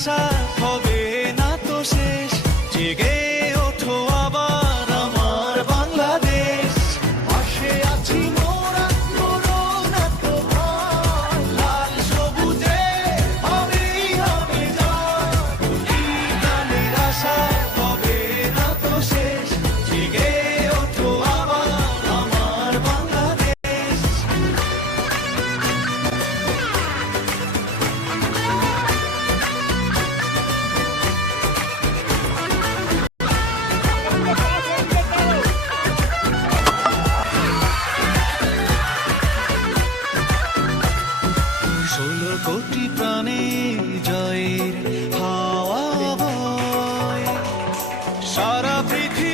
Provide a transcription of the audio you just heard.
pasar. কোটি প্রাণে জয়ের হাওয়া সারা পৃথিবী